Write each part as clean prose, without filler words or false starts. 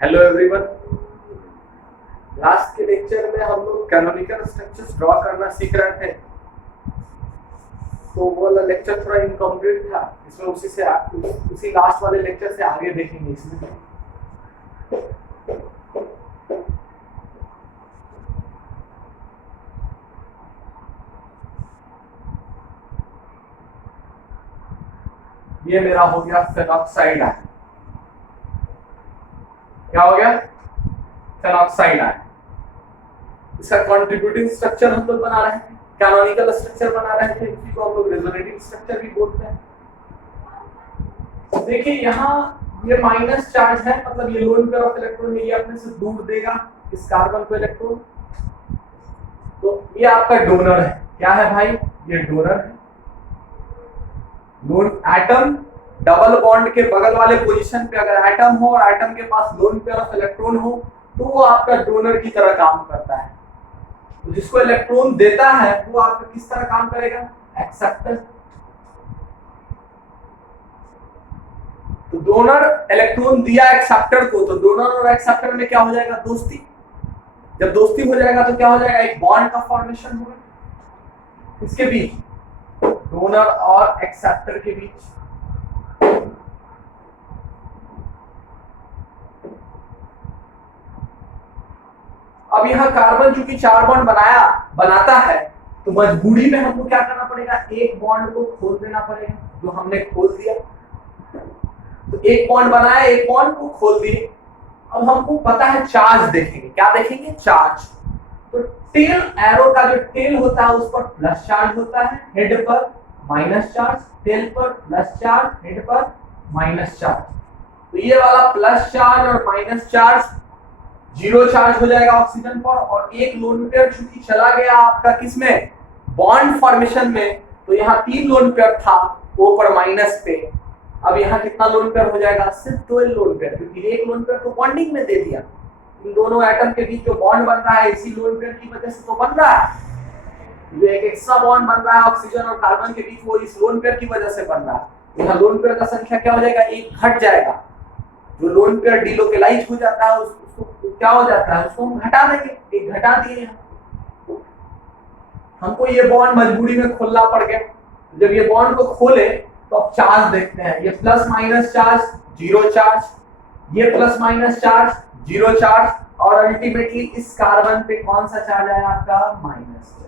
Hello everyone. Last के lecture में हम लोग कैनोनिकल स्ट्रक्चर्स ड्रॉ करना सीख रहे थे, तो वो वाला लेक्चर थोड़ा इनकम्प्लीट था। इसमें उसी लास्ट वाले लेक्चर से आगे देखेंगे इसमें। ये मेरा हो गया फेनॉक्साइड आयन। क्या हो गया? Phenoxide ion. इसका कंट्रीब्यूटिंग स्ट्रक्चर हम लोग बना रहे थे, कैनोनिकल स्ट्रक्चर बना रहे थे, इसी को हम लोग रेजोनेटिंग स्ट्रक्चर भी बोलते हैं। देखिए यहाँ ये माइनस चार्ज है, मतलब ये लोन पेयर ऑफ इलेक्ट्रॉन ये अपने से दूर देगा इस कार्बन को इलेक्ट्रॉन। तो ये आपका डोनर है। क्या है भाई? ये डोनर है। लोन एटम डबल बॉन्ड के बगल वाले पोजीशन पे अगर एटम हो और एटम के पास लोन पेयर ऑफ इलेक्ट्रॉन हो तो वो आपका डोनर की तरह काम करता है। तो जिसको इलेक्ट्रॉन देता है वो आपका किस तरह काम करेगा? एक्सेप्टर। तो डोनर इलेक्ट्रॉन दिया एक्सेप्टर को, तो डोनर और एक्सेप्टर में क्या हो जाएगा? दोस्ती। जब दोस्ती हो जाएगा तो क्या हो जाएगा? एक बॉन्ड का फॉर्मेशन होगा इसके बीच, डोनर और एक्सेप्टर के बीच। अब यहाँ कार्बन चूंकि 4 बॉन्ड बनाता है, तो मजबूरी में हमको क्या करना पड़ेगा? एक बॉन्ड को खोल देना पड़ेगा, जो हमने खोल दिया। तो एक बॉन्ड बनाया, एक बॉन्ड को खोल दिए। अब हमको पता है चार्ज देखेंगे। क्या देखेंगे? चार्ज। तो टेल एरो का जो टेल होता है उस पर प्लस चार्ज होता है, हेड पर माइनस चार्ज, टेल पर प्लस चार्ज, हेड पर माइनस चार्ज। तो ये वाला प्लस चार्ज और माइनस चार्ज जीरो चार्ज हो जाएगा ऑक्सीजन पर, और एक लोन पेयर चूंकि चला गया आपका किसमें? बॉन्ड फॉर्मेशन में। तो यहाँ 3 लोन पेयर था, ओ पर माइनस पे। अब यहाँ कितना लोन पेयर हो जाएगा? सिर्फ 12 लोन पेयर, क्योंकि एक लोन पेयर तो बॉन्डिंग में दे दिया। इन दोनों एटम के बीच जो बॉन्ड बन रहा है इसी लोन पेयर की वजह से तो बन रहा है। जो एक एक्स्ट्रा बॉन्ड बन रहा है ऑक्सीजन और कार्बन के बीच, वो इस लोन पेयर की वजह से बन रहा है। यहाँ लोन पेयर का संख्या क्या हो जाएगा? एक घट जाएगा। जो लोन पेयर डिलोकेलाइज हो जाता है उसको क्या हो जाता है? उसको हम घटा देंगे, एक घटा दिए। हमको ये बॉन्ड मजबूरी में खोलना पड़ गया। जब ये बॉन्ड को खोले तो अब चार्ज देखते हैं। ये plus minus charge, zero charge, ये plus minus charge, zero charge, और अल्टीमेटली इस कार्बन पे कौन सा चार्ज आया आपका? Minus charge.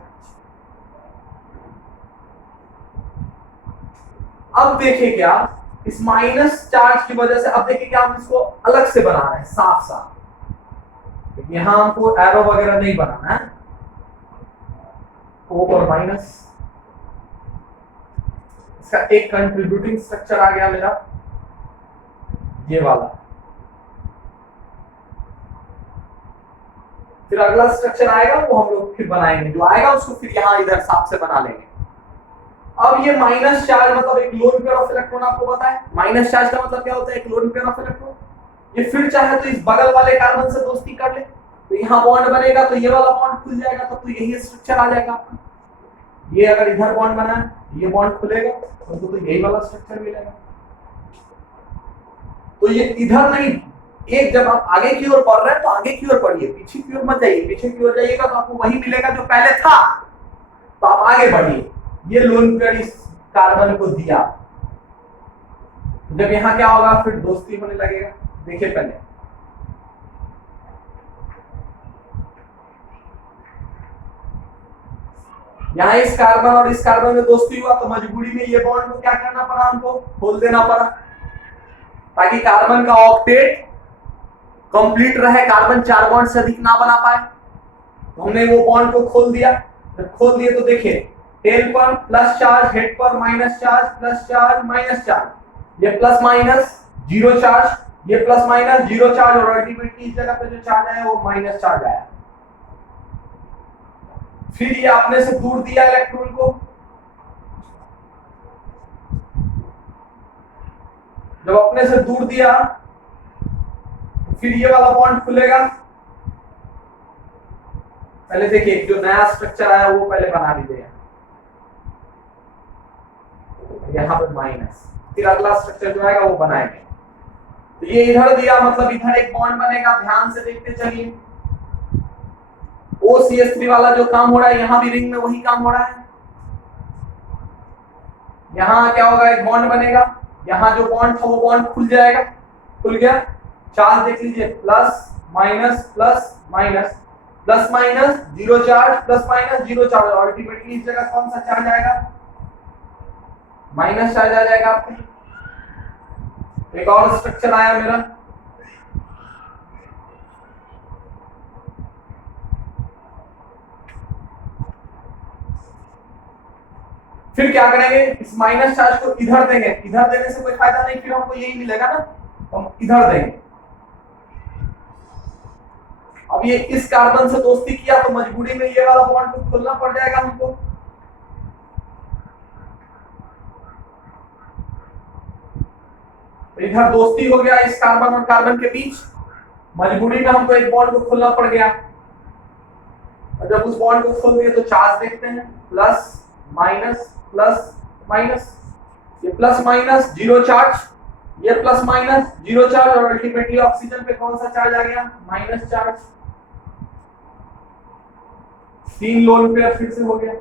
अब देखिए क्या इस माइनस चार्ज की वजह से, अब देखिए क्या हम इसको अलग से बना रहे हैं, साफ साफ। यहां हमको एरो वगैरह नहीं बनाना है। ओ और माइनस, इसका एक कंट्रीब्यूटिंग स्ट्रक्चर आ गया मेरा, ये वाला। फिर अगला स्ट्रक्चर आएगा वो हम लोग फिर बनाएंगे, जो आएगा उसको फिर यहाँ इधर साफ से बना लेंगे। अब ये माइनस चार्ज मतलब एक लोन पेयर ऑफ इलेक्ट्रॉन, आपको पता है माइनस चार्ज का मतलब क्या होता है? एक लोन पेयर ऑफ इलेक्ट्रॉन। ये फिर चाहे तो इस बगल वाले कार्बन से दोस्ती कर ले, तो यहाँ बॉन्ड बनेगा, तो ये वाला बॉन्ड खुल जाएगा, तब तो यही स्ट्रक्चर आ जाएगा आपका। ये अगर इधर बॉन्ड बना है, ये बॉन्ड खुलेगा तो यही वाला स्ट्रक्चर मिलेगा। तो ये इधर नहीं, एक जब आप आगे की ओर बढ़ रहे हैं तो आगे की ओर बढ़िए, पीछे की ओर मत जाइए। पीछे की ओर जाइएगा तो आपको वही मिलेगा जो पहले था, तो आप आगे बढ़िए। ये लोन पेयर इस कार्बन को दिया, जब यहाँ क्या होगा? फिर दोस्ती होने लगेगा। देखिए पहले यहाँ इस कार्बन और इस कार्बन में दोस्ती हुआ, तो मजबूरी में ये बॉन्ड को क्या करना पड़ा? हमको खोल देना पड़ा, ताकि कार्बन का ऑक्टेट कंप्लीट रहे, कार्बन 4 बॉन्ड से अधिक ना बना पाए। तो हमने वो बॉन्ड को खोल दिया। जब खोल दिए तो देखिए टेल पर प्लस चार्ज, हेड पर minus charge, plus charge minus charge, ये प्लस माइनस जीरो चार्ज, ये प्लस माइनस जीरो चार्ज, और अल्टीमेटली इस जगह पे जो चार्ज आया वो माइनस चार्ज आया। फिर ये अपने से दूर दिया इलेक्ट्रॉन को, जब अपने से दूर दिया फिर ये वाला बॉन्ड खुलेगा। पहले देखिए जो नया स्ट्रक्चर आया वो पहले बना लीजिए, यहाँ पर माइनस, फिर अगला स्ट्रक्चर जो आएगा वो बनाएंगे। तो ये इधर दिया, मतलब इधर एक बॉन्ड बनेगा। ध्यान से देखते चलिए, OCH3 वाला जो काम हो रहा है यहां भी रिंग में वही काम हो रहा है। यहां क्या होगा, एक बॉन्ड बनेगा, यहां जो बॉन्ड था वो बॉन्ड खुल जाएगा, खुल गया। चार्ज देख लीजिए, plus minus plus minus, plus minus zero charge, plus minus zero charge, और अल्टीमेटली इस जगह कौन सा चार्ज आएगा, माइनस चार्ज आ जाएगा आपको। एक और स्ट्रक्चर आया मेरा, फिर क्या करेंगे, इस माइनस चार्ज को इधर देंगे। इधर देने से कोई फायदा नहीं, फिर हमको यही मिलेगा ना, हम इधर देंगे। अब ये इस कार्बन से दोस्ती किया तो मजबूरी में ये वाला बॉन्ड को खोलना पड़ जाएगा हमको। तो इधर दोस्ती हो गया इस कार्बन और कार्बन के बीच, मजबूरी में हमको एक बॉन्ड को खोलना पड़ गया। और जब उस बॉन्ड को खोल दिए तो चार्ज देखते हैं, प्लस माइनस प्लस माइनस, ये प्लस माइनस जीरो चार्ज, ये प्लस माइनस जीरो चार्ज, और अल्टीमेटली ऑक्सीजन पे कौन सा चार्ज आ गया, माइनस चार्ज। 3 लोन पेयर फिर से हो गया।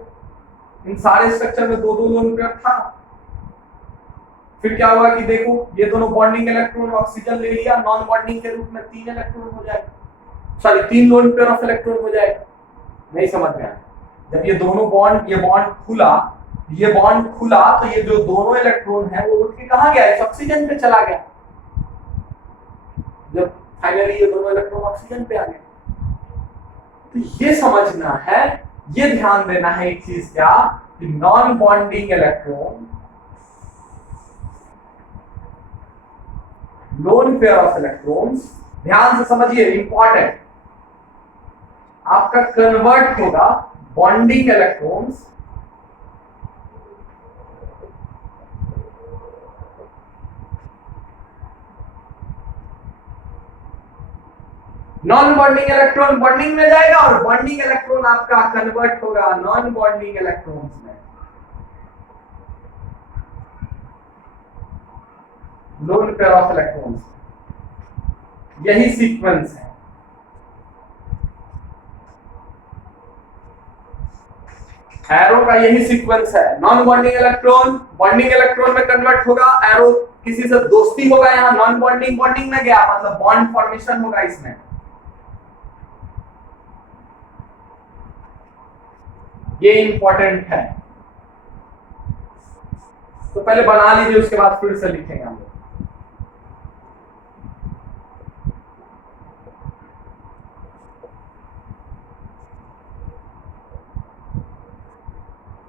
इन सारे स्ट्रक्चर में 2-2 लोन पेयर था। फिर क्या हुआ कि देखो, ये दोनों बॉन्डिंग इलेक्ट्रॉन ऑक्सीजन ले लिया, नॉन बॉन्डिंग के रूप में 3 इलेक्ट्रॉन हो जाएगा, sorry 3 lone pair of electron हो जाएगा। नहीं समझ में आया, जब ये दोनों बॉन्ड, ये बॉन्ड खुला, ये बॉन्ड खुला, तो ये जो दोनों इलेक्ट्रॉन है वो उठ के कहां गया, इस ऑक्सीजन पे चला गया। जब फाइनली ये दोनों इलेक्ट्रॉन ऑक्सीजन पे आ गए, तो ये समझना है, ये ध्यान देना है एक चीज क्या, कि non bonding electron, lone pair of electrons, ध्यान से समझिए, इंपॉर्टेंट, आपका कन्वर्ट होगा bonding electrons non bonding electron bonding में जाएगा, और बॉन्डिंग इलेक्ट्रॉन आपका कन्वर्ट होगा नॉन बॉन्डिंग इलेक्ट्रॉन्स में। लोन पेयर ऑफ इलेक्ट्रॉन्स, यही सीक्वेंस है। एरो का यही सीक्वेंस है, non bonding electron bonding electron में कन्वर्ट होगा, एरो किसी से दोस्ती होगा, यहां नॉन बॉन्डिंग बॉन्डिंग में गया, मतलब बॉन्ड फॉर्मेशन होगा इसमें। ये इंपॉर्टेंट है, तो पहले बना लीजिए, उसके बाद फिर से लिखेंगे हम लोग।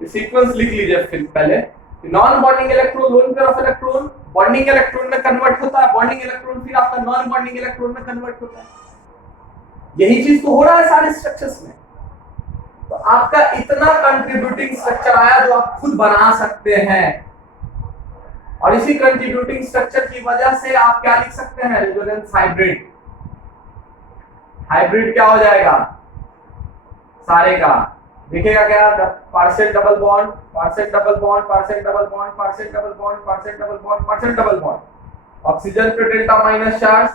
सीक्वेंस लिख लीजिए फिर पहले, non bonding electron lone pair of electron bonding electron में कन्वर्ट होता है, बॉन्डिंग इलेक्ट्रॉन फिर आपका नॉन बॉन्डिंग इलेक्ट्रॉन में कन्वर्ट होता है। यही चीज तो हो रहा है सारे स्ट्रक्चर्स में। तो आपका इतना कंट्रीब्यूटिंग स्ट्रक्चर आया जो आप खुद बना सकते हैं, और इसी कंट्रीब्यूटिंग स्ट्रक्चर की वजह से आप क्या लिख सकते हैं, रेजोनेंस हाइब्रिड। हाइब्रिड क्या हो जाएगा, सारे का दिखेगा क्या, partial double bond, partial double bond, partial double bond, partial double bond, partial double bond, partial double bond, oxygen पे डेल्टा माइनस चार्ज,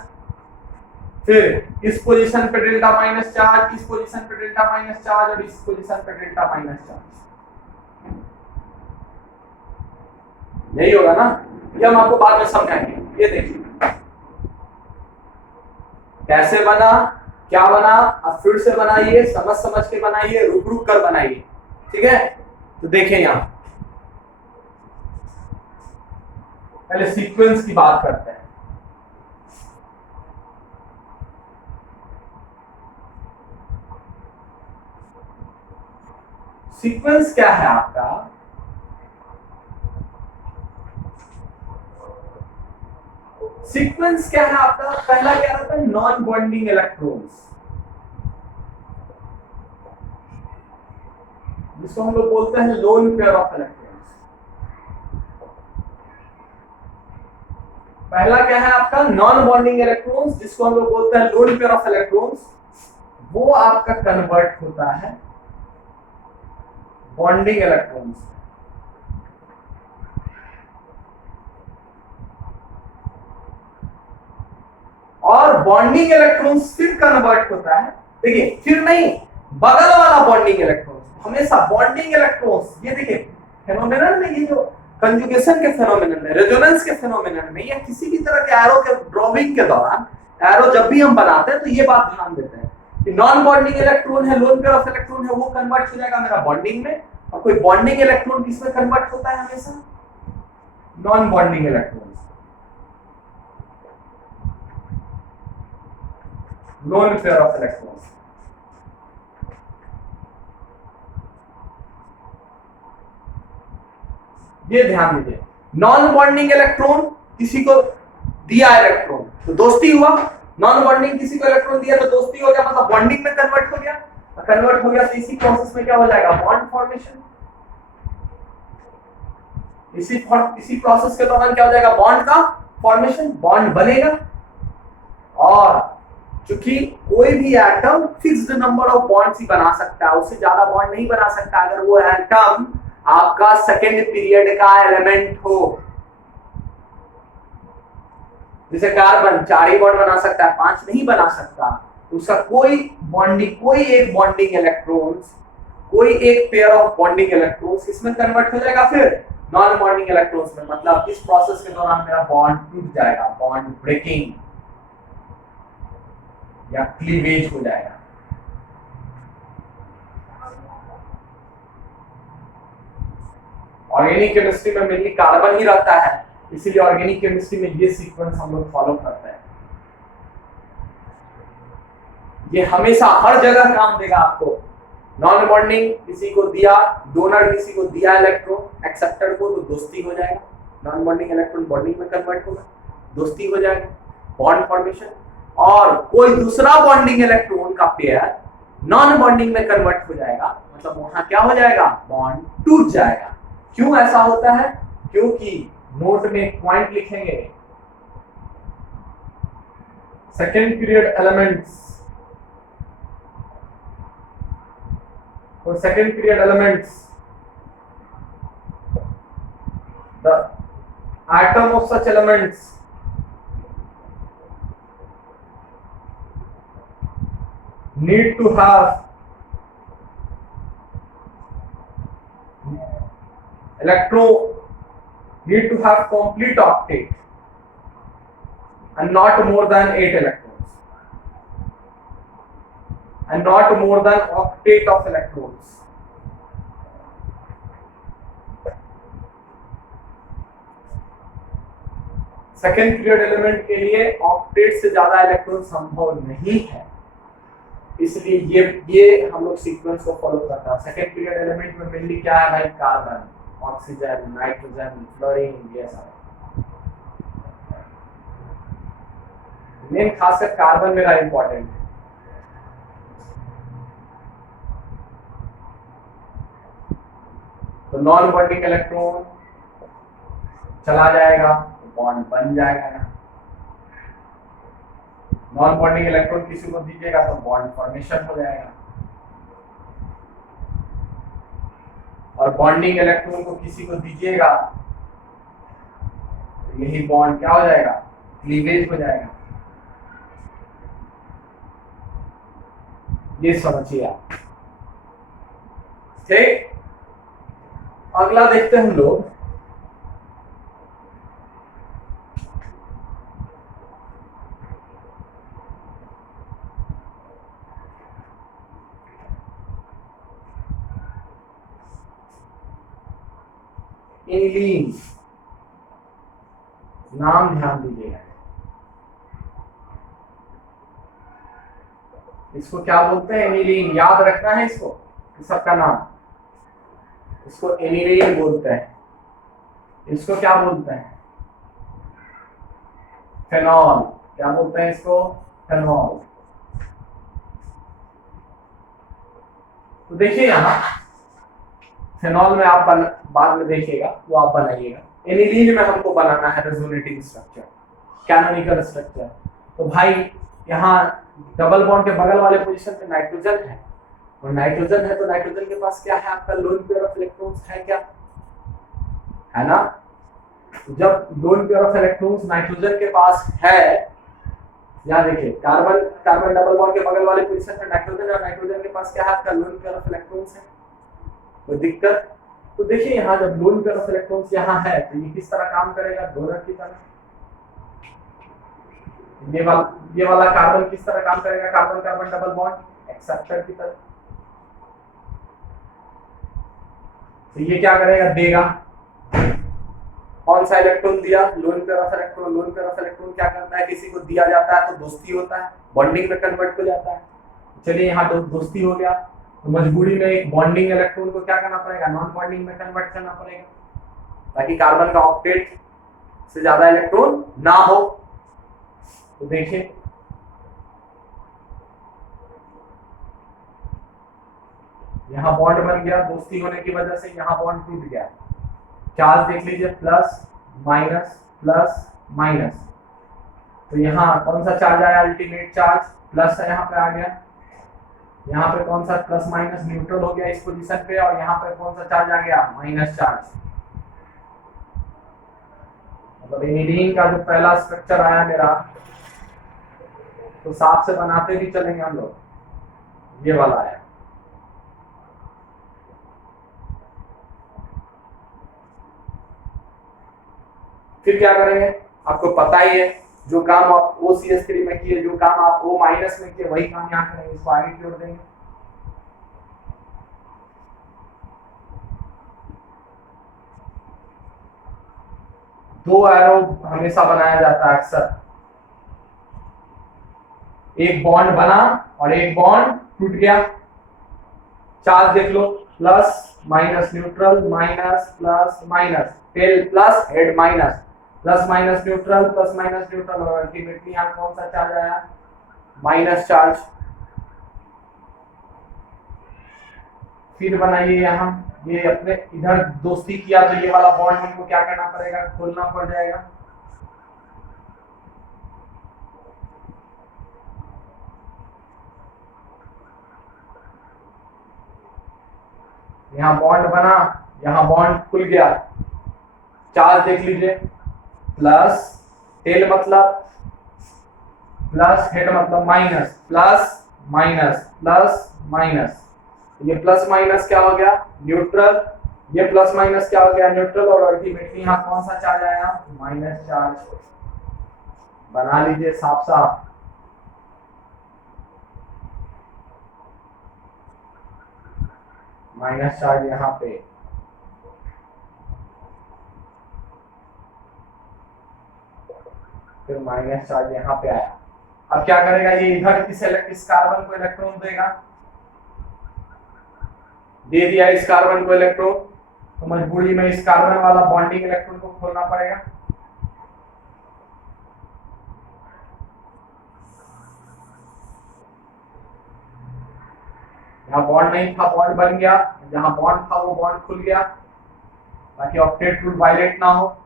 फिर इस पोजीशन पे डेल्टा माइनस चार्ज, इस पोजीशन पे डेल्टा माइनस चार्ज, और इस पोजीशन पे delta minus charge. यही होगा ना, ये हम आपको बाद में समझाएंगे। ये देखिए कैसे बना, क्या बना, अब फिर से बनाइए, समझ समझ के बनाइए, रुक रुक कर बनाइए, ठीक है। तो देखें यहां पहले सीक्वेंस की बात करते हैं। सीक्वेंस क्या है आपका, सीक्वेंस क्या है आपका, पहला क्या रहता है, नॉन बॉन्डिंग इलेक्ट्रॉन्स, जिसको हम लोग बोलते हैं लोन पेयर ऑफ इलेक्ट्रॉन्स। पहला क्या है आपका, नॉन बॉन्डिंग इलेक्ट्रॉन्स, जिसको हम लोग बोलते हैं लोन पेयर ऑफ इलेक्ट्रॉन्स, वो आपका कन्वर्ट होता है बॉन्डिंग इलेक्ट्रॉन्स। और बॉन्डिंग इलेक्ट्रॉन्स फिर कन्वर्ट होता है, देखिए फिर नहीं, बगल वाला बॉन्डिंग इलेक्ट्रॉन्स, हमेशा बॉन्डिंग इलेक्ट्रॉन्स, ये देखिए फेनोमेनन में, ये जो कंजुगेशन के फेनोमेनन में, रेजोनेंस के फेनोमेनन में, या किसी भी तरह के एरो के ड्रॉइंग के दौरान, एरो जब भी हम बनाते हैं तो ये बात ध्यान देते हैं कि नॉन बॉन्डिंग इलेक्ट्रॉन है, लोन पेयर ऑफ इलेक्ट्रॉन है, वो कन्वर्ट हो जाएगा मेरा बॉन्डिंग में, और कोई बॉन्डिंग इलेक्ट्रॉन किसमें कन्वर्ट होता है हमेशा, non bonding electron, lone pair of electron. ये ध्यान दीजिए, नॉन बॉन्डिंग इलेक्ट्रॉन किसी को दिया इलेक्ट्रॉन तो दोस्ती हुआ, नॉन बॉन्डिंग किसी को इलेक्ट्रॉन दिया तो दोस्ती हो गया, मतलब बॉन्डिंग में कन्वर्ट हो गया, कन्वर्ट हो गया तो इसी प्रोसेस में क्या हो जाएगा, बॉन्ड फॉर्मेशन। इसी प्रोसेस के दौरान क्या हो जाएगा, बॉन्ड का फॉर्मेशन, बॉन्ड बनेगा। और क्योंकि कोई भी atom fixed number of bonds ही बना सकता है, उससे ज्यादा बॉन्ड नहीं बना सकता अगर वो एटम आपका सेकेंड पीरियड का एलिमेंट हो। जैसे कार्बन 4 ही बॉन्ड बना सकता है, 5 नहीं बना सकता, तो उसका कोई एक बॉन्डिंग इलेक्ट्रॉन्स, कोई एक पेयर ऑफ बॉन्डिंग इलेक्ट्रॉन्स इसमें कन्वर्ट हो जाएगा फिर नॉन बॉन्डिंग इलेक्ट्रॉन्स में, मतलब इस प्रोसेस के दौरान मेरा बॉन्ड टूट जाएगा, बॉन्ड ब्रेकिंग या क्लीवेज हो जाएगा। ऑर्गेनिक केमिस्ट्री में मेनली कार्बन ही रहता है, इसीलिए ऑर्गेनिक केमिस्ट्री में ये सीक्वेंस हम लोग फॉलो करते हैं। ये हमेशा हर जगह काम देगा आपको। नॉन बॉन्डिंग किसी को दिया, डोनर किसी को दिया इलेक्ट्रॉन, एक्सेप्टर को, तो दोस्ती हो जाएगा, नॉन बॉन्डिंग इलेक्ट्रॉन बॉन्डिंग में कन्वर्ट होगा, दोस्ती हो जाएगा, बॉन्ड फॉर्मेशन। और कोई दूसरा बॉन्डिंग इलेक्ट्रॉन का पेयर नॉन बॉन्डिंग में कन्वर्ट हो जाएगा, मतलब वहां क्या हो जाएगा, बॉन्ड टूट जाएगा। क्यों ऐसा होता है, क्योंकि नोट में एक पॉइंट लिखेंगे, सेकेंड पीरियड एलिमेंट्स, और second period elements, the atom of such elements need to have complete octet and not more than 8 electrons, and not more than octet of electrons. Second period element के लिए octet से ज्यादा electron संभव नहीं है, इसलिए ये हम लोग सीक्वेंस को फॉलो करता है। सेकेंड पीरियड एलिमेंट में मेनली क्या है भाई, कार्बन, ऑक्सीजन, नाइट्रोजन, फ्लोरीन, ये सब। मेन खासकर कार्बन मेरा इंपॉर्टेंट है। तो नॉन बॉन्डिंग इलेक्ट्रॉन चला जाएगा, बॉन्ड बन जाएगा ना। नॉन बॉन्डिंग इलेक्ट्रॉन किसी को दीजिएगा तो बॉन्ड फॉर्मेशन हो जाएगा, और बॉन्डिंग इलेक्ट्रॉन को किसी को दीजिएगा तो यही बॉन्ड क्या हो जाएगा, क्लीवेज हो जाएगा। ये समझिए आप, ठीक। अगला देखते हैं हम लोग, एनिलीन। नाम ध्यान दीजिएगा, इसको क्या बोलते हैं, एनिलीन। याद रखना है इसको, सबका नाम, इसको एनिलीन बोलते हैं। इसको क्या बोलते हैं, फेनॉल। क्या बोलते हैं इसको, फेनॉल। तो देखिए यहाँ फेनॉल में आप बाद में देखिएगा, वो आप बनाइएगा। एनिलीन में हमको बनाना है रेजोनेटिंग स्ट्रक्चर, कैनोनिकल स्ट्रक्चर। तो भाई यहाँ डबल बॉन्ड के बगल वाले पोजीशन पे नाइट्रोजन है, और नाइट्रोजन है तो नाइट्रोजन के पास क्या है, आपका लोन पेयर ऑफ इलेक्ट्रॉन्स है, क्या है ना। जब lone pair of electrons nitrogen के पास है यहाँ देखिए कार्बन कार्बन डबल बॉन्ड के बगल वाले पोजीशन में नाइट्रोजन और नाइट्रोजन के पास क्या है आपका लोन पेयर ऑफ इलेक्ट्रॉन्स है, कोई दिक्कत? तो देखिए यहाँ जब लोन पेयर ऑफ इलेक्ट्रॉन्स यहाँ है तो ये किस तरह काम करेगा, डोनर की तरह। ये वाला कार्बन किस तरह काम करेगा, carbon carbon double bond acceptor की तरह। तो ये क्या करेगा, देगा कौन सा इलेक्ट्रॉन दिया, lone pair of electron. Lone pair of electron क्या करता है, किसी को दिया जाता है तो दोस्ती होता है, बॉन्डिंग में कन्वर्ट हो जाता है। चलिए यहाँ दोस्ती हो गया तो मजबूरी में एक बॉन्डिंग इलेक्ट्रॉन को क्या करना पड़ेगा, नॉन बॉन्डिंग में कन्वर्ट करना पड़ेगा, ताकि कार्बन का ऑक्टेट से ज्यादा इलेक्ट्रॉन ना हो। तो देखिए यहाँ बॉन्ड बन गया, दोस्ती होने की वजह से यहाँ बॉन्ड टूट गया। चार्ज देख लीजिए, प्लस माइनस प्लस माइनस। तो यहाँ कौन सा चार्ज आया, अल्टीमेट चार्ज प्लस है, यहाँ पे आ गया। यहाँ पे कौन सा प्लस माइनस न्यूट्रल हो गया इस पोजीशन पे, और यहाँ पे कौन सा चार्ज आ गया, माइनस चार्ज। मतलब इनिडीन का जो पहला स्ट्रक्चर आया मेरा, तो साफ से बनाते भी चलेंगे हम लोग, ये वाला आया। फिर क्या करेंगे, आपको पता ही है, जो काम आप OCH3 में किए, जो काम आप O- में किए, वही काम यहाँ करेंगे, इसको आगे जोड़ देंगे। दो एरो हमेशा बनाया जाता है अक्सर, एक बॉन्ड बना और एक बॉन्ड टूट गया। चार्ज देख लो, plus minus neutral, minus plus minus, tail plus head minus, plus minus neutral, plus minus neutral, और अल्टीमेटली यहाँ कौन सा चार्ज आया, माइनस चार्ज। फिर बनाइए यहाँ, ये अपने इधर दोस्ती किया तो ये वाला बॉन्ड हमको क्या करना पड़ेगा, खोलना पड़ जाएगा। यहाँ बॉन्ड बना, यहाँ बॉन्ड खुल गया। चार्ज देख लीजिए, प्लस, टेल मतलब प्लस, हेड मतलब minus, plus minus plus minus. ये प्लस माइनस क्या हो गया, न्यूट्रल, ये प्लस माइनस क्या हो गया, न्यूट्रल, और अल्टीमेटली यहाँ कौन सा चार्ज आया, माइनस चार्ज। बना लीजिए साफ साफ। माइनस चार्ज यहाँ पे, फिर माइनस चार्ज यहाँ पे आया। अब क्या करेगा, ये इधर किस कार्बन को इलेक्ट्रॉन देगा, दे दिया इस कार्बन को इलेक्ट्रॉन, तो मजबूरी में इस कार्बन वाला बॉन्डिंग इलेक्ट्रॉन को खोलना पड़ेगा। यहाँ बॉन्ड नहीं था, बॉन्ड बन गया, जहां बॉन्ड था वो बॉन्ड खुल गया, ताकि ऑक्टेट रूल वायलेट ना हो।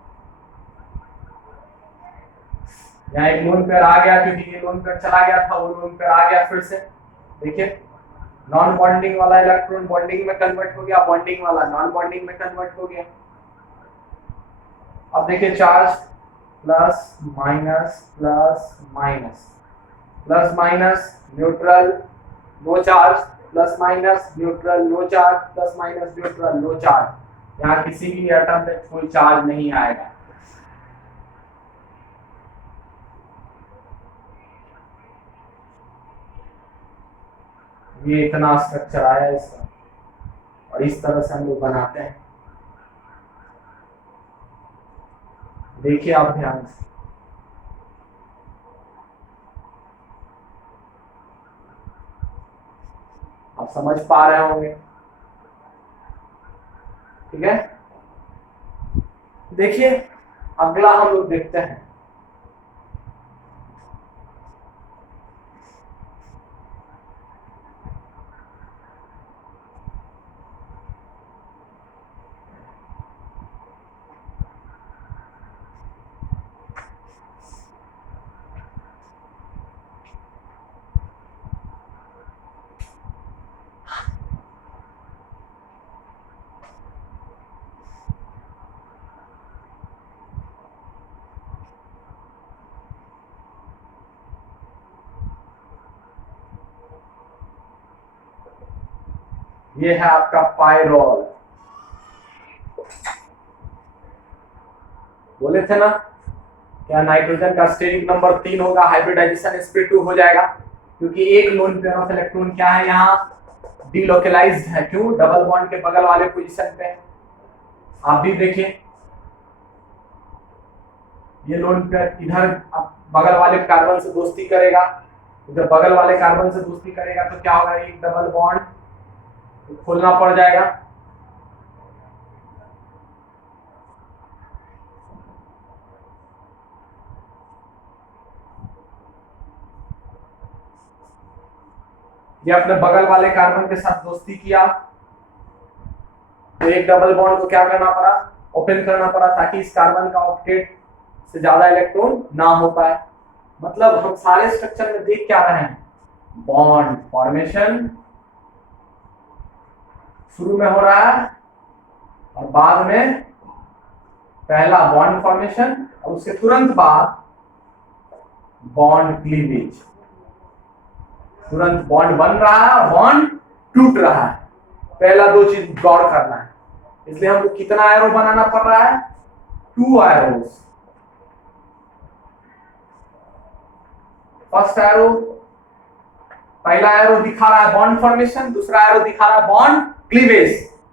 यहाँ एक लोन पेयर आ गया, क्योंकि ये लोन पेयर चला गया था, वो लोन पेयर आ गया फिर से। देखिए नॉन बॉन्डिंग वाला इलेक्ट्रॉन बॉन्डिंग में कन्वर्ट हो गया, बॉन्डिंग वाला नॉन बॉन्डिंग में कन्वर्ट हो गया। अब देखिए charge, plus minus plus minus, plus minus neutral, no charge, plus minus neutral, no charge, plus minus neutral, no charge. यहाँ किसी भी एटम पे कोई चार्ज नहीं आएगा। ये इतना स्ट्रक्चर आया इसका, और इस तरह से हम लोग बनाते हैं। देखिए आप ध्यान से, आप समझ पा रहे होंगे, ठीक है। देखिए अगला हम लोग देखते हैं, ये है आपका पायरोल। बोले थे ना क्या नाइट्रोजन का स्टेरिक नंबर 3 होगा, हाइब्रिडाइजेशन स्पीड 2 हो जाएगा, क्योंकि एक लोन पेयर ऑफ इलेक्ट्रॉन क्या है यहाँ डीलोकलाइज्ड है। क्यों? डबल बॉन्ड के बगल वाले पोजीशन पे। आप भी देखिए ये लोन पेयर इधर बगल वाले कार्बन से दोस्ती करेगा, जब बगल वाले कार्बन से दोस्ती करेगा तो क्या होगा, एक डबल बॉन्ड खोलना पड़ जाएगा। ये अपने बगल वाले कार्बन के साथ दोस्ती किया तो एक डबल बॉन्ड को क्या करना पड़ा, ओपन करना पड़ा, ताकि इस कार्बन का ऑक्टेट से ज्यादा इलेक्ट्रॉन ना हो पाए। मतलब हम सारे स्ट्रक्चर में देख क्या रहे हैं, बॉन्ड फॉर्मेशन शुरू में हो रहा है और बाद में पहला बॉन्ड फॉर्मेशन और उसके तुरंत बाद बॉन्ड क्लीवेज। तुरंत बॉन्ड बन रहा है और बॉन्ड टूट रहा है। पहला दो चीज गौर करना है, इसलिए हमको कितना एरो बनाना पड़ रहा है, 2 एरोस। फर्स्ट एरो, पहला एरो दिखा रहा है बॉन्ड फॉर्मेशन, दूसरा एरो दिखा रहा है बॉन्ड क्लीवेज।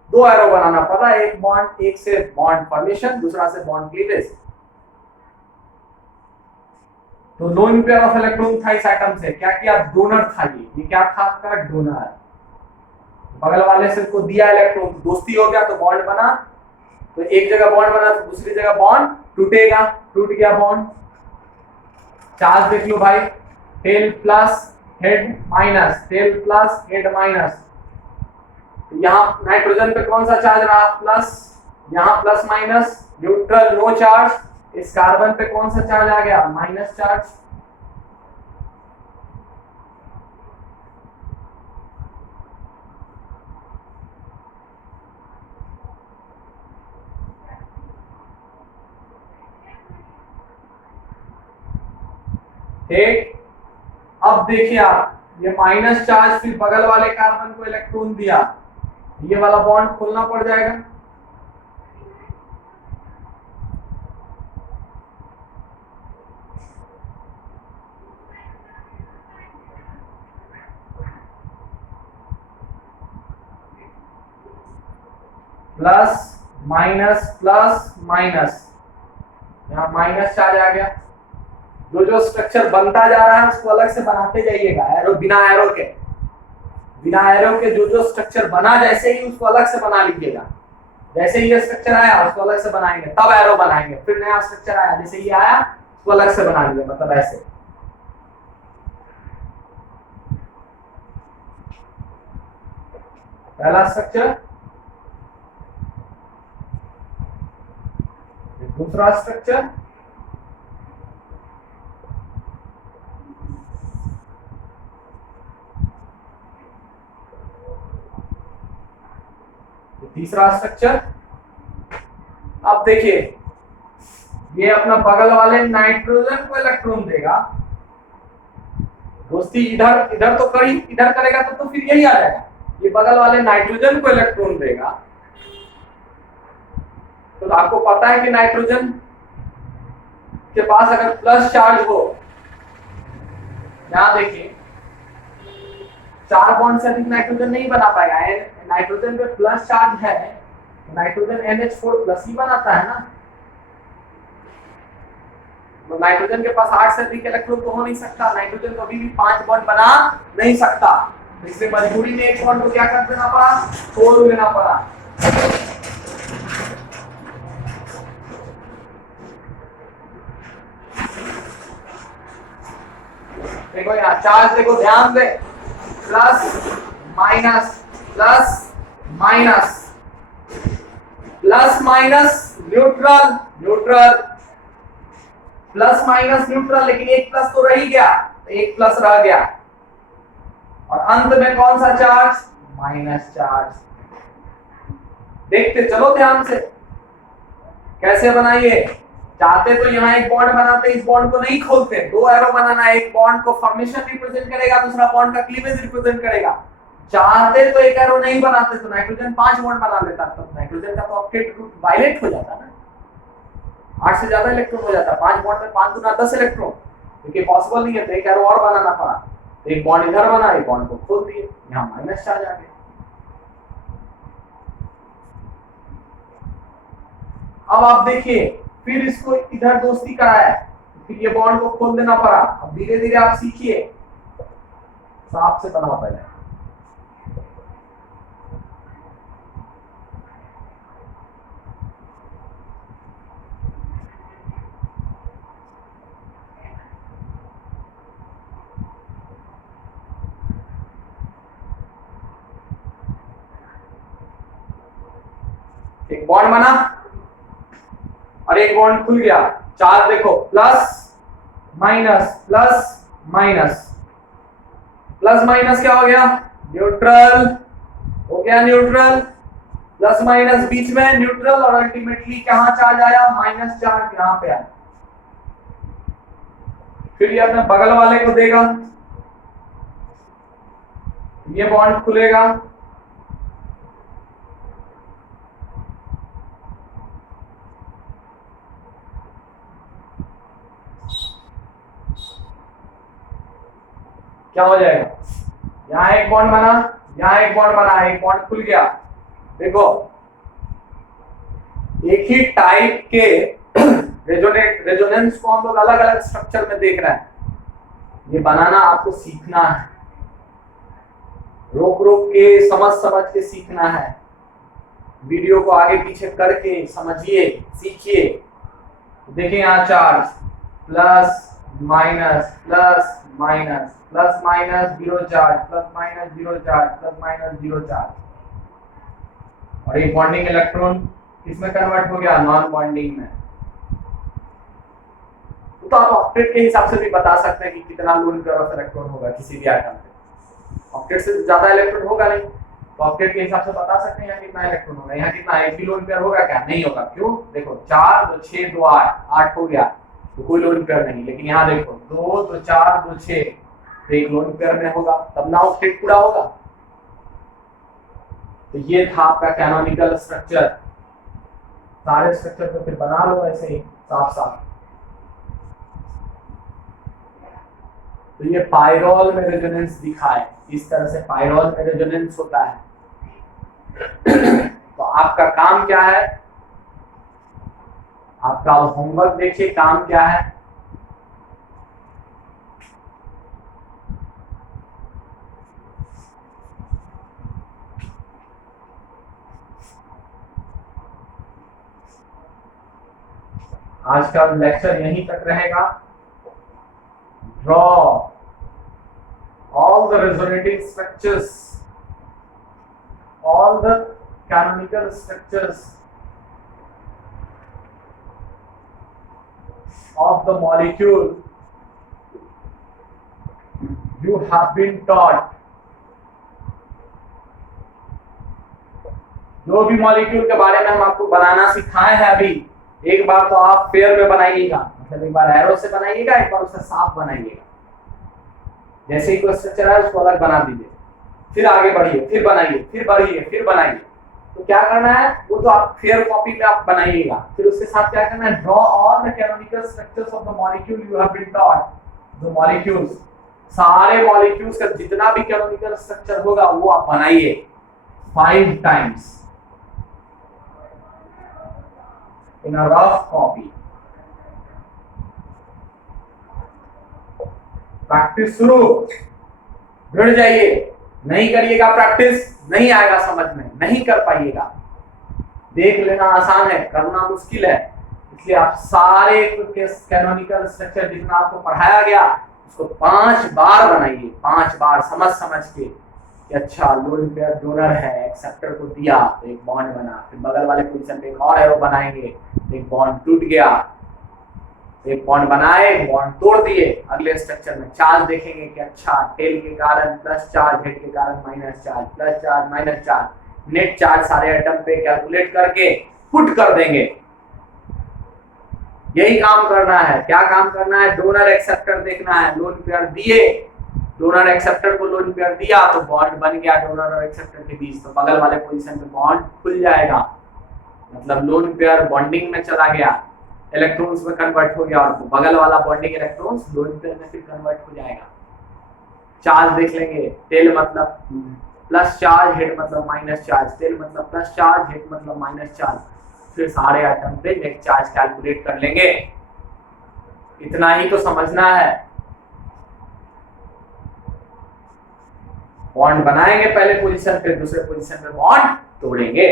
2 एरो बनाना पड़ रहा है, एक बॉन्ड, एक से बॉन्ड फॉर्मेशन, दूसरा से बॉन्ड क्लीवेज। तो लोन पेयर ऑफ इलेक्ट्रॉन था इस एटम से, क्या किया, डोनर था। ये क्या था आपका, डोनर। बगल वाले से को दिया इलेक्ट्रॉन, दोस्ती हो गया तो बॉन्ड बना, तो एक जगह बॉन्ड बना तो दूसरी जगह बॉन्ड टूटेगा, टूट गया बॉन्ड। चार्ज देख लो भाई, tail plus head minus, tail plus head minus. यहाँ नाइट्रोजन पे कौन सा चार्ज रहा, प्लस, यहाँ plus minus, neutral no charge. इस कार्बन पे कौन सा चार्ज आ गया, माइनस चार्ज। ठीक, अब देखिए आप, ये माइनस चार्ज फिर बगल वाले कार्बन को इलेक्ट्रॉन दिया, ये वाला बॉन्ड खोलना पड़ जाएगा। प्लस माइनस, यहाँ माइनस चार्ज आ गया। जो स्ट्रक्चर बनता जा रहा है उसको अलग से बनाते जाइएगा, एरो बिना एरो के जो स्ट्रक्चर बना, जैसे ही उसको अलग से बना लीजिएगा। जैसे ही ये स्ट्रक्चर आया उसको अलग से बनाएंगे, तब एरो बनाएंगे। फिर नया स्ट्रक्चर आया, जैसे ये आया उसको अलग से बना लीजिए, मतलब ऐसे। पहला स्ट्रक्चर, दूसरा स्ट्रक्चर, तीसरा स्ट्रक्चर। अब देखिए ये अपना बगल वाले नाइट्रोजन को इलेक्ट्रॉन देगा, दोस्ती इधर इधर तो करी, इधर करेगा तो फिर यही आ जाएगा। ये बगल वाले नाइट्रोजन को इलेक्ट्रॉन देगा, तो आपको पता है कि नाइट्रोजन के पास अगर प्लस चार्ज हो, यहां देखिए 4 बॉन्ड से अधिक नाइट्रोजन नहीं बना पाएगा। नाइट्रोजन पे प्लस चार्ज है, नाइट्रोजन NH4 प्लस ही बनाता है ना, तो नाइट्रोजन के पास 8 से अधिक इलेक्ट्रॉन तो हो नहीं सकता। नाइट्रोजन कभी भी 5 बॉन्ड बना नहीं सकता, इसलिए मजबूरी में एक बॉन्ड को क्या कर देना पड़ा, तोड़ देना पड़ा। देखो यहाँ चार्ज देखो, ध्यान दे, plus minus plus minus plus minus neutral neutral plus minus neutral, लेकिन एक प्लस तो रह ही गया, एक प्लस रह गया और अंत में कौन सा चार्ज, माइनस चार्ज। देखते चलो ध्यान से कैसे बनाइए। चाहते तो यहाँ एक बॉन्ड बनाते, इस बॉन्ड को नहीं खोलते, 2 एरो बनाना, एक बॉन्ड को फॉर्मेशन रिप्रेजेंट करेगा, दूसरा बॉन्ड का क्लीवेज रिप्रेजेंट करेगा। चाहते तो एक एरो नहीं बनाते तो नाइट्रोजन 5 बॉन्ड बना लेता, तो नाइट्रोजन का तो ऑक्टेट ग्रुप वायलेट हो जाता ना, 8 से ज्यादा इलेक्ट्रॉन हो जाता, 5 बॉन्ड में 5 गुना 10 इलेक्ट्रॉन, क्योंकि पॉसिबल नहीं है, तो एक एरो और बनाना पड़ा, एक बॉन्ड इधर बना, एक बॉन्ड को खोल दिए, यहाँ माइनस चार्ज आ गया। अब आप देखिए, फिर इसको इधर दोस्ती कराया, फिर ये बॉन्ड को खोल देना पड़ा। अब धीरे धीरे आप सीखिए, साफ से बनाओ पहले। एक बॉन्ड बना और एक बॉन्ड खुल गया, चार्ज देखो plus minus plus minus, plus minus क्या हो गया, न्यूट्रल हो गया, न्यूट्रल प्लस माइनस बीच में न्यूट्रल, और अल्टीमेटली कहां चार्ज आया, माइनस चार्ज यहां पे आया। फिर ये अपने बगल वाले को देगा, ये बॉन्ड खुलेगा, क्या हो जाएगा, यहाँ एक बॉन्ड बना, यहाँ एक बॉन्ड बना, एक बॉन्ड खुल गया। देखो एक ही टाइप के रेजोनेंस को हम लोग अलग अलग स्ट्रक्चर में देख रहे हैं, ये बनाना आपको सीखना है, रोक रोक के समझ समझ के सीखना है, वीडियो को आगे पीछे करके समझिए सीखिए। देखिए यहाँ charge plus minus plus minus plus minus zero charge plus minus zero charge plus minus zero charge, और ये बॉन्डिंग इलेक्ट्रॉन किसमें कन्वर्ट हो गया, नॉन बॉन्डिंग में। तो आप ऑक्टेट के हिसाब से भी बता सकते हैं कि कितना लोन पेयर ऑफ इलेक्ट्रॉन होगा किसी भी आइटम पे, ऑक्टेट से ज्यादा इलेक्ट्रॉन होगा नहीं, तो ऑक्टेट के हिसाब से बता सकते हैं यहाँ कितना इलेक्ट्रॉन होगा, यहाँ कितना, एक भी लोन पेयर होगा क्या, नहीं होगा। क्यों, देखो 4 2 6 2 8, 8 हो गया तो कोई लोन पेयर नहीं, लेकिन यहाँ देखो 2 2 4 2 6, तो एक लोन पेयर में होगा, तब ना ऑक्टेट पूरा होगा। तो ये था आपका कैनोनिकल स्ट्रक्चर, सारे स्ट्रक्चर को फिर बना लो ऐसे ही साफ साफ। तो ये पायरोल में रेजोनेंस दिखा है, इस तरह से पायरोल में रेजोनेंस होता है। तो आपका काम क्या है, आपका होमवर्क देखिए, काम क्या है, आज का लेक्चर यहीं तक रहेगा। Draw all the resonating structures, all the canonical structures of the molecule you have been taught। जो भी मॉलिक्यूल के बारे में हम आपको बनाना सिखाए हैं अभी, एक बार तो आप पेयर में बनाइएगा, मतलब एक बार एरो से बनाइएगा, एक बार उसे साफ बनाइएगा, जैसे ही कोई स्ट्रक्चर है उसको अलग बना दीजिए, फिर आगे बढ़िए, फिर बनाइए, फिर बढ़िए, फिर बनाइए। तो क्या करना है, वो तो आप फेयर कॉपी में आप बनाइएगा, फिर उसके साथ क्या करना है, draw all the canonical structures of the molecule you have been taught. The molecules, सारे मॉलिक्यूल्स का जितना भी कैनोनिकल स्ट्रक्चर होगा वो आप बनाइए 5 times in a rough copy. Practice शुरू, भिड़ जाइए, नहीं करिएगा प्रैक्टिस नहीं आएगा समझ में, नहीं कर पाइएगा। देख लेना आसान है, करना मुश्किल है, इसलिए आप सारे कैनोनिकल स्ट्रक्चर जितना आपको पढ़ाया गया उसको 5 बार बनाइए, 5 बार समझ समझ के कि अच्छा लोन पेयर डोनर है, एक्सेप्टर को दिया तो एक बॉन्ड बना, फिर बगल वाले पोजीशन पे एक और एरो बनाएंगे, एक बॉन्ड टूट गया, एक बॉन्ड बनाए, बॉन्ड तोड़ दिए, अगले स्ट्रक्चर में चार्ज देखेंगे कि अच्छा टेल के कारण प्लस चार्ज, हेड के कारण minus charge, plus charge minus charge, net charge सारे एटम पे कैलकुलेट करके पुट कर देंगे। यही काम करना है। क्या काम करना है, डोनर एक्सेप्टर देखना है, लोन पेयर दिए डोनर एक्सेप्टर को लोन पेयर दिया तो बॉन्ड बन गया डोनर और एक्सेप्टर के बीच, तो बगल वाले पोजीशन पे बॉन्ड खुल जाएगा, मतलब लोन पेयर बॉन्डिंग में चला गया, इलेक्ट्रॉन्स में कन्वर्ट हो गया और बगल वाला बॉन्डिंग इलेक्ट्रॉन्स लोन पेयर में फिर कन्वर्ट हो जाएगा। चार्ज देख लेंगे, टेल मतलब प्लस चार्ज, हेड मतलब माइनस चार्ज, टेल मतलब प्लस चार्ज, हेड मतलब माइनस चार्ज, फिर सारे आइटम पे नेट चार्ज कैलकुलेट कर लेंगे। इतना ही तो समझना है। बॉन्ड बनाएंगे पहले पोजीशन पे, दूसरे पोजीशन पे बॉन्ड तोड़ेंगे।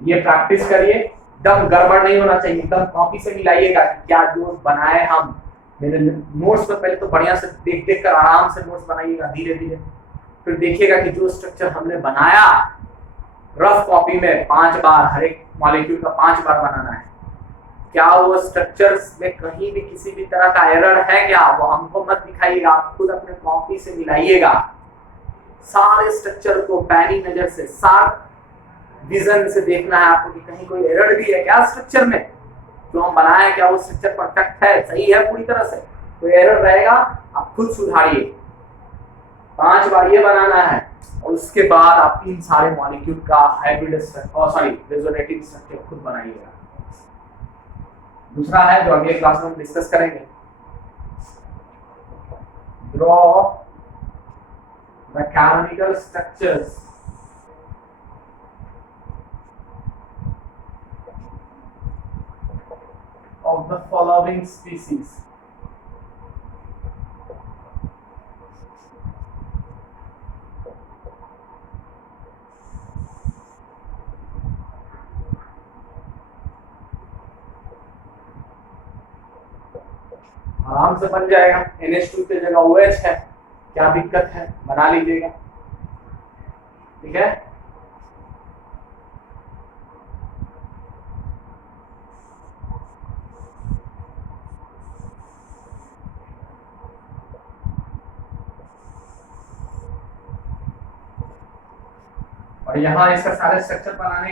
ये प्रैक्टिस करिए, एकदम गड़बड़ नहीं होना चाहिए, एकदम कॉपी से मिलाइएगा कि क्या जो बनाए हम। मेरे नोट्स में पहले तो बढ़िया से देख देख कर आराम से नोट्स बनाइएगा धीरे धीरे, फिर देखिएगा कि जो स्ट्रक्चर हमने बनाया रफ कॉपी में 5 बार, हर एक मॉलिक्यूल का 5 बार बनाना है, क्या वो स्ट्रक्चर्स में कहीं भी किसी भी तरह का एरर है क्या, वो हमको मत दिखाइएगा, आप खुद अपने कॉपी से मिलाइएगा। सारे स्ट्रक्चर को पैनी नजर से, शार्प विजन से देखना है आपको कि कहीं कोई एरर भी है क्या स्ट्रक्चर में, जो हम बनाए क्या वो स्ट्रक्चर परफेक्ट है, सही है पूरी तरह से, कोई एरर रहेगा आप खुद सुधारिए। 5 बार ये बनाना है और उसके बाद आप इन सारे मॉलिक्यूल का हाइब्रिड रेजोनेटिव स्ट्रक्चर खुद बनाइएगा। दूसरा है जो अगले क्लास में हम डिस्कस करेंगे, draw the canonical structures of the following species. आराम से बन जाएगा, NH2 की जगह OH है, क्या दिक्कत है, बना लीजिएगा, ठीक है। और यहाँ इसका सारे स्ट्रक्चर बनाने